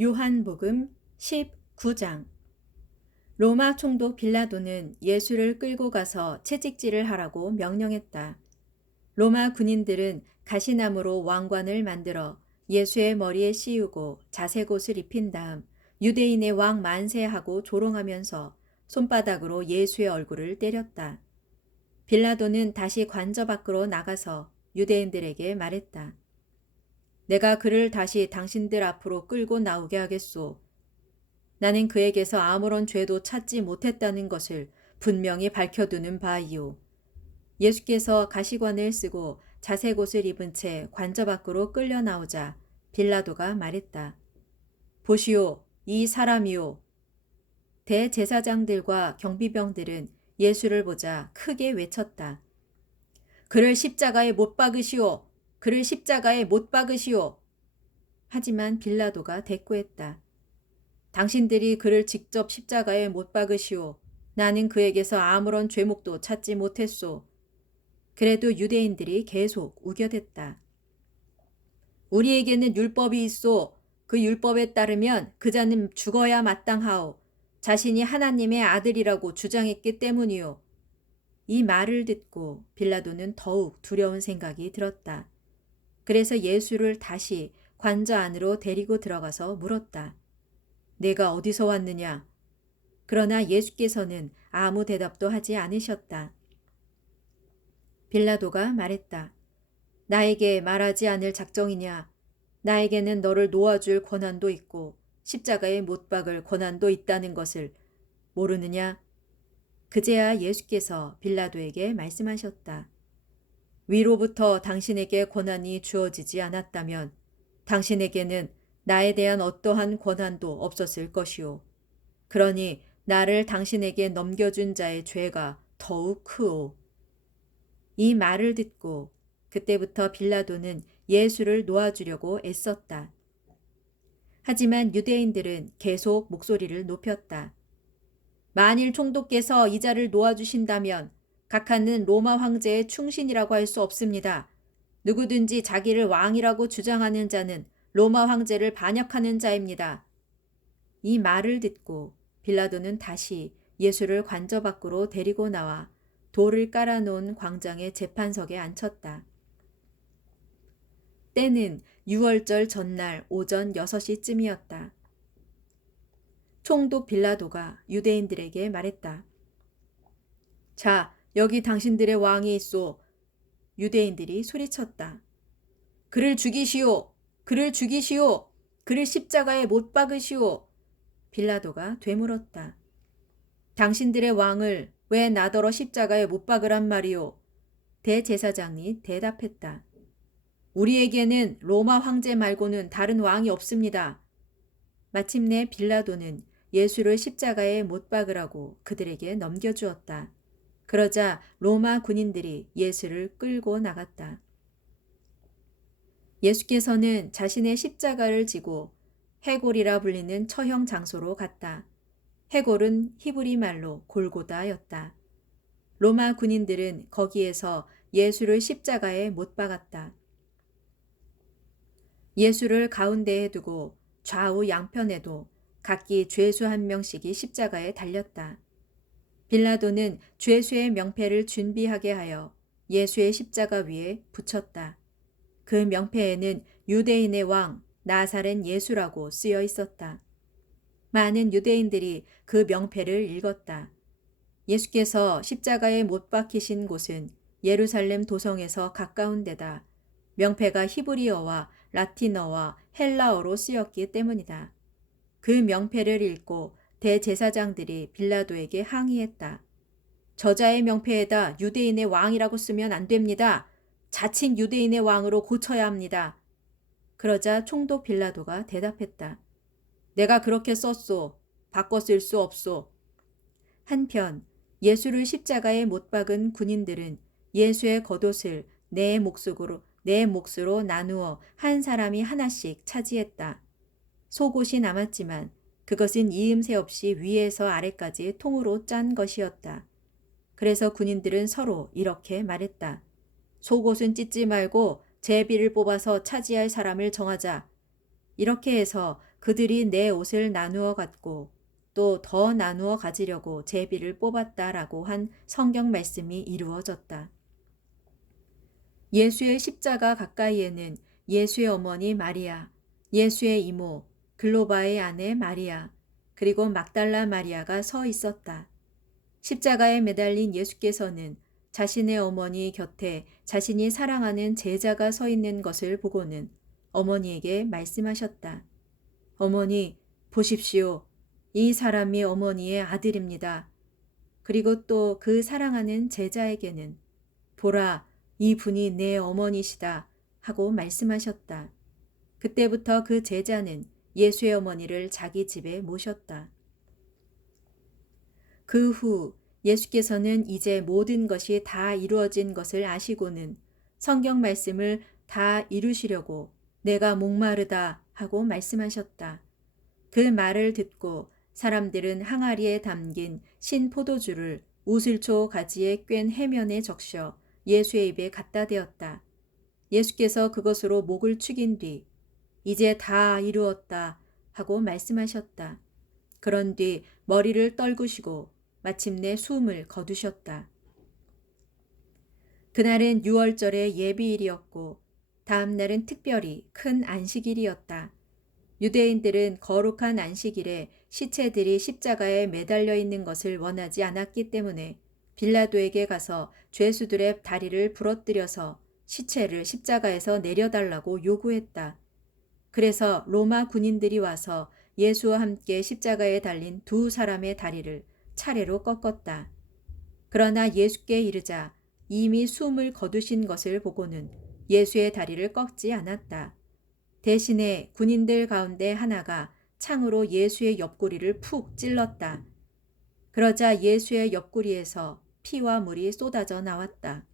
요한복음 19장. 로마 총독 빌라도는 예수를 끌고 가서 채찍질을 하라고 명령했다. 로마 군인들은 가시나무로 왕관을 만들어 예수의 머리에 씌우고 자색 옷을 입힌 다음 유대인의 왕 만세하고 조롱하면서 손바닥으로 예수의 얼굴을 때렸다. 빌라도는 다시 관저 밖으로 나가서 유대인들에게 말했다. 내가 그를 다시 당신들 앞으로 끌고 나오게 하겠소. 나는 그에게서 아무런 죄도 찾지 못했다는 것을 분명히 밝혀두는 바이요. 예수께서 가시관을 쓰고 자색 옷을 입은 채 관저 밖으로 끌려 나오자 빌라도가 말했다. 보시오, 이 사람이요. 대제사장들과 경비병들은 예수를 보자 크게 외쳤다. 그를 십자가에 못 박으시오. 그를 십자가에 못 박으시오. 하지만 빌라도가 대꾸했다. 당신들이 그를 직접 십자가에 못 박으시오. 나는 그에게서 아무런 죄목도 찾지 못했소. 그래도 유대인들이 계속 우겨댔다. 우리에게는 율법이 있소. 그 율법에 따르면 그 자는 죽어야 마땅하오. 자신이 하나님의 아들이라고 주장했기 때문이오. 이 말을 듣고 빌라도는 더욱 두려운 생각이 들었다. 그래서 예수를 다시 관저 안으로 데리고 들어가서 물었다. 내가 어디서 왔느냐? 그러나 예수께서는 아무 대답도 하지 않으셨다. 빌라도가 말했다. 나에게 말하지 않을 작정이냐? 나에게는 너를 놓아줄 권한도 있고 십자가에 못 박을 권한도 있다는 것을 모르느냐? 그제야 예수께서 빌라도에게 말씀하셨다. 위로부터 당신에게 권한이 주어지지 않았다면 당신에게는 나에 대한 어떠한 권한도 없었을 것이오. 그러니 나를 당신에게 넘겨준 자의 죄가 더욱 크오. 이 말을 듣고 그때부터 빌라도는 예수를 놓아주려고 애썼다. 하지만 유대인들은 계속 목소리를 높였다. 만일 총독께서 이 자를 놓아주신다면 각하는 로마 황제의 충신이라고 할 수 없습니다. 누구든지 자기를 왕이라고 주장하는 자는 로마 황제를 반역하는 자입니다. 이 말을 듣고 빌라도는 다시 예수를 관저 밖으로 데리고 나와 돌을 깔아놓은 광장의 재판석에 앉혔다. 때는 6월절 전날 오전 6시쯤이었다. 총독 빌라도가 유대인들에게 말했다. 자, 여기 당신들의 왕이 있소. 유대인들이 소리쳤다. 그를 죽이시오. 그를 죽이시오. 그를 십자가에 못 박으시오. 빌라도가 되물었다. 당신들의 왕을 왜 나더러 십자가에 못 박으란 말이오? 대제사장이 대답했다. 우리에게는 로마 황제 말고는 다른 왕이 없습니다. 마침내 빌라도는 예수를 십자가에 못 박으라고 그들에게 넘겨주었다. 그러자 로마 군인들이 예수를 끌고 나갔다. 예수께서는 자신의 십자가를 지고 해골이라 불리는 처형 장소로 갔다. 해골은 히브리 말로 골고다였다. 로마 군인들은 거기에서 예수를 십자가에 못 박았다. 예수를 가운데에 두고 좌우 양편에도 각기 죄수 한 명씩이 십자가에 달렸다. 빌라도는 죄수의 명패를 준비하게 하여 예수의 십자가 위에 붙였다. 그 명패에는 유대인의 왕 나사렛 예수라고 쓰여 있었다. 많은 유대인들이 그 명패를 읽었다. 예수께서 십자가에 못 박히신 곳은 예루살렘 도성에서 가까운 데다 명패가 히브리어와 라틴어와 헬라어로 쓰였기 때문이다. 그 명패를 읽고 대제사장들이 빌라도에게 항의했다. 저자의 명패에다 유대인의 왕이라고 쓰면 안 됩니다. 자칭 유대인의 왕으로 고쳐야 합니다. 그러자 총독 빌라도가 대답했다. 내가 그렇게 썼소. 바꿔 쓸 수 없소. 한편 예수를 십자가에 못 박은 군인들은 예수의 겉옷을 네 몫으로 나누어 한 사람이 하나씩 차지했다. 속옷이 남았지만 그것은 이음새 없이 위에서 아래까지 통으로 짠 것이었다. 그래서 군인들은 서로 이렇게 말했다. 속옷은 찢지 말고 제비를 뽑아서 차지할 사람을 정하자. 이렇게 해서 그들이 내 옷을 나누어 갖고 또 더 나누어 가지려고 제비를 뽑았다라고 한 성경 말씀이 이루어졌다. 예수의 십자가 가까이에는 예수의 어머니 마리아, 예수의 이모, 글로바의 아내 마리아, 그리고 막달라 마리아가 서 있었다. 십자가에 매달린 예수께서는 자신의 어머니 곁에 자신이 사랑하는 제자가 서 있는 것을 보고는 어머니에게 말씀하셨다. 어머니, 보십시오. 이 사람이 어머니의 아들입니다. 그리고 또 그 사랑하는 제자에게는 보라, 이 분이 내 어머니시다 하고 말씀하셨다. 그때부터 그 제자는 예수의 어머니를 자기 집에 모셨다. 그 후 예수께서는 이제 모든 것이 다 이루어진 것을 아시고는 성경 말씀을 다 이루시려고 내가 목마르다 하고 말씀하셨다. 그 말을 듣고 사람들은 항아리에 담긴 신 포도주를 우슬초 가지에 꿰n 해면에 적셔 예수의 입에 갖다 대었다. 예수께서 그것으로 목을 축인 뒤 이제 다 이루었다 하고 말씀하셨다. 그런 뒤 머리를 떨구시고 마침내 숨을 거두셨다. 그날은 유월절의 예비일이었고 다음 날은 특별히 큰 안식일이었다. 유대인들은 거룩한 안식일에 시체들이 십자가에 매달려 있는 것을 원하지 않았기 때문에 빌라도에게 가서 죄수들의 다리를 부러뜨려서 시체를 십자가에서 내려달라고 요구했다. 그래서 로마 군인들이 와서 예수와 함께 십자가에 달린 두 사람의 다리를 차례로 꺾었다. 그러나 예수께 이르자 이미 숨을 거두신 것을 보고는 예수의 다리를 꺾지 않았다. 대신에 군인들 가운데 하나가 창으로 예수의 옆구리를 푹 찔렀다. 그러자 예수의 옆구리에서 피와 물이 쏟아져 나왔다.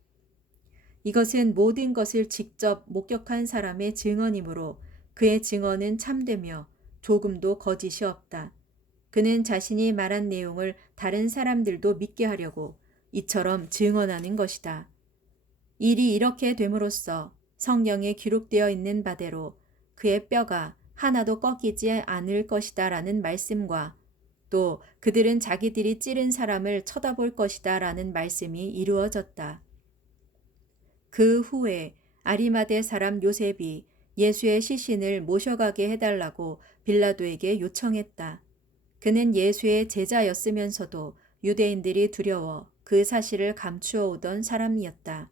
이것은 모든 것을 직접 목격한 사람의 증언이므로 그의 증언은 참되며 조금도 거짓이 없다. 그는 자신이 말한 내용을 다른 사람들도 믿게 하려고 이처럼 증언하는 것이다. 일이 이렇게 됨으로써 성경에 기록되어 있는 바대로 그의 뼈가 하나도 꺾이지 않을 것이다 라는 말씀과 또 그들은 자기들이 찌른 사람을 쳐다볼 것이다 라는 말씀이 이루어졌다. 그 후에 아리마대 사람 요셉이 예수의 시신을 모셔가게 해달라고 빌라도에게 요청했다. 그는 예수의 제자였으면서도 유대인들이 두려워 그 사실을 감추어 오던 사람이었다.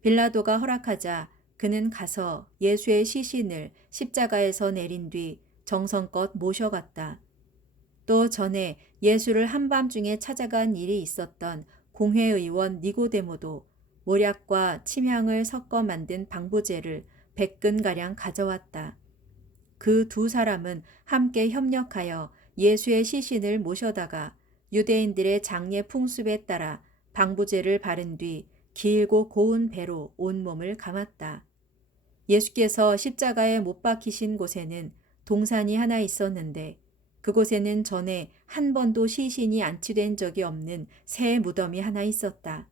빌라도가 허락하자 그는 가서 예수의 시신을 십자가에서 내린 뒤 정성껏 모셔갔다. 또 전에 예수를 한밤중에 찾아간 일이 있었던 공회의원 니고데모도 모략과 침향을 섞어 만든 방부제를 100근가량 가져왔다. 그 두 사람은 함께 협력하여 예수의 시신을 모셔다가 유대인들의 장례 풍습에 따라 방부제를 바른 뒤 길고 고운 배로 온몸을 감았다. 예수께서 십자가에 못 박히신 곳에는 동산이 하나 있었는데 그곳에는 전에 한 번도 시신이 안치된 적이 없는 새 무덤이 하나 있었다.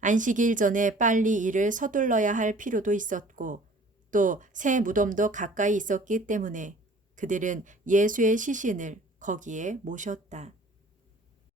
안식일 전에 빨리 일을 서둘러야 할 필요도 있었고 또 새 무덤도 가까이 있었기 때문에 그들은 예수의 시신을 거기에 모셨다.